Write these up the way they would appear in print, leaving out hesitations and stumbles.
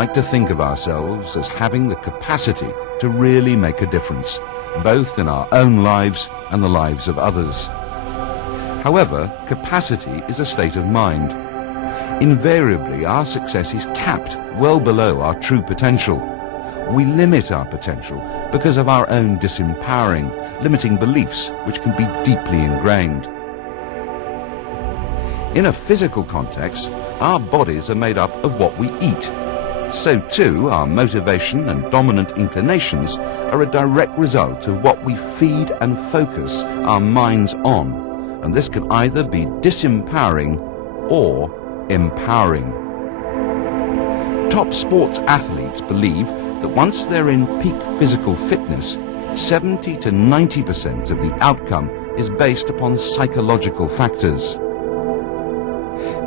like to think of ourselves as having the capacity to really make a difference, both in our own lives and the lives of others. However, capacity is a state of mind. Invariably, our success is capped well below our true potential. We limit our potential because of our own disempowering, limiting beliefs which can be deeply ingrained. In a physical context, our bodies are made up of what we eat. So too, our motivation and dominant inclinations are a direct result of what we feed and focus our minds on, and this can either be disempowering or empowering. Top sports athletes believe that once they're in peak physical fitness, 70 to 90% of the outcome is based upon psychological factors.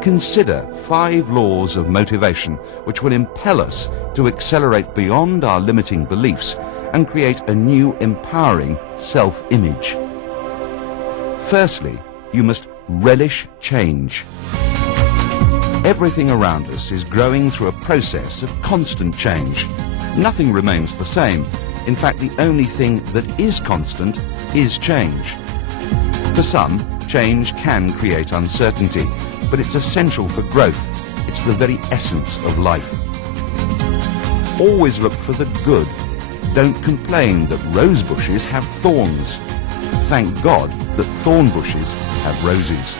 Consider 5 laws of motivation which will impel us to accelerate beyond our limiting beliefs and create a new empowering self-image. Firstly, you must relish change. Everything around us is growing through a process of constant change. Nothing remains the same. In fact, the only thing that is constant is change. For some, change can create uncertainty, but it's essential for growth. It's the very essence of life. Always look for the good. Don't complain that rose bushes have thorns. Thank God that thorn bushes have roses.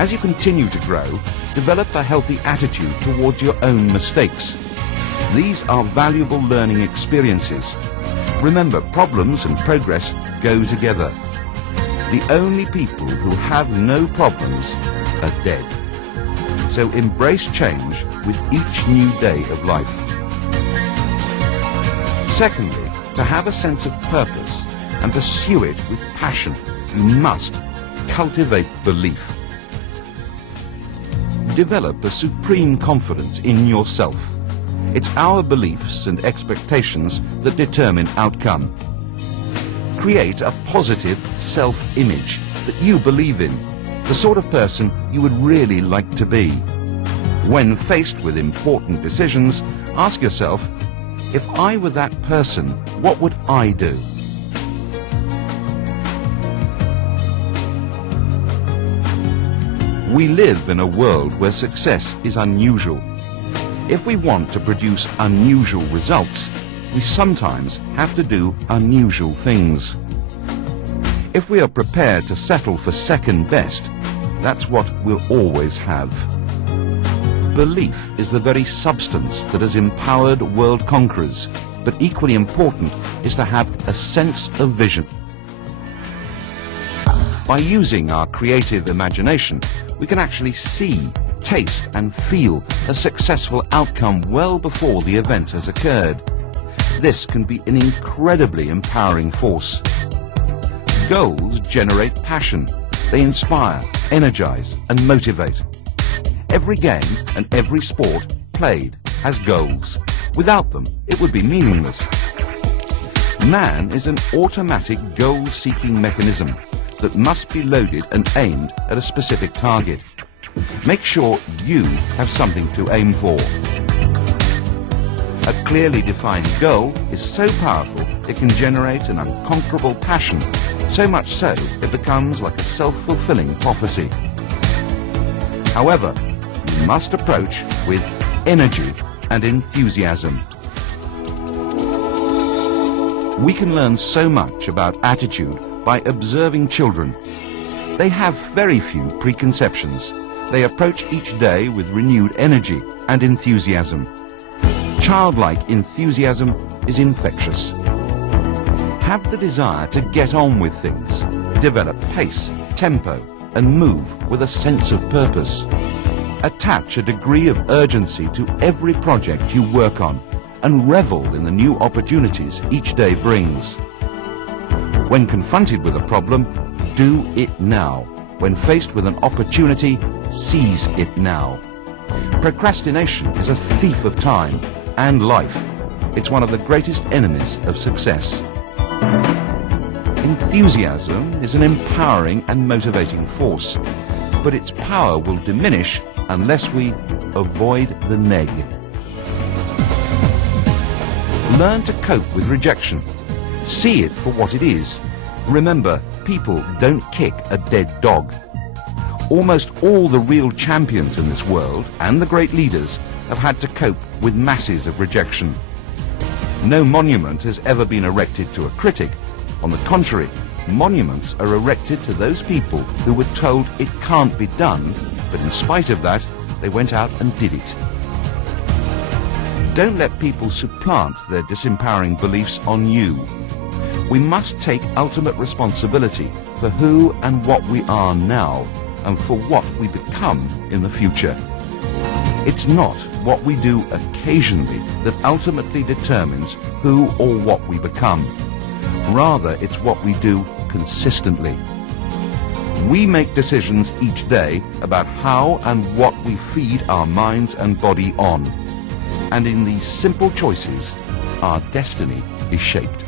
As you continue to grow, develop a healthy attitude towards your own mistakes. These are valuable learning experiences. Remember, problems and progress go together. The only people who have no problems are dead. So embrace change with each new day of life. Secondly, to have a sense of purpose and pursue it with passion, you must cultivate belief. Develop a supreme confidence in yourself. It's our beliefs and expectations that determine outcome. Create a positive self-image that you believe in, the sort of person you would really like to be. When faced with important decisions, ask yourself, if I were that person, what would I do? We live in a world where success is unusual. If we want to produce unusual results, we sometimes have to do unusual things. If we are prepared to settle for second best, that's what we'll always have. Belief is the very substance that has empowered world conquerors, but equally important is to have a sense of vision. By using our creative imagination, we can actually see, taste and feel a successful outcome well before the event has occurred. This can be an incredibly empowering force. Goals generate passion. They inspire, energize and motivate. Every game and every sport played has goals. Without them, it would be meaningless. Man is an automatic goal-seeking mechanism that must be loaded and aimed at a specific target. Make sure you have something to aim for. A clearly defined goal is so powerful it can generate an unconquerable passion, so much so it becomes like a self-fulfilling prophecy. However, you must approach with energy and enthusiasm. We can learn so much about attitude by observing children. They have very few preconceptions. They approach each day with renewed energy and enthusiasm. Childlike enthusiasm is infectious. Have the desire to get on with things. Develop pace, tempo, and move with a sense of purpose. Attach a degree of urgency to every project you work on and revel in the new opportunities each day brings. When confronted with a problem, do it now. When faced with an opportunity, seize it now. Procrastination is a thief of time and life. It's one of the greatest enemies of success. Enthusiasm is an empowering and motivating force, but its power will diminish unless we avoid the neg. Learn to cope with rejection. See it for what it is. Remember, people don't kick a dead dog. Almost all the real champions in this world and the great leaders have had to cope with masses of rejection. No monument has ever been erected to a critic. On the contrary, monuments are erected to those people who were told it can't be done, but in spite of that, they went out and did it. Don't let people supplant their disempowering beliefs on you. We must take ultimate responsibility for who and what we are now and for what we become in the future. It's not what we do occasionally that ultimately determines who or what we become. Rather, it's what we do consistently. We make decisions each day about how and what we feed our minds and body on. And in these simple choices, our destiny is shaped.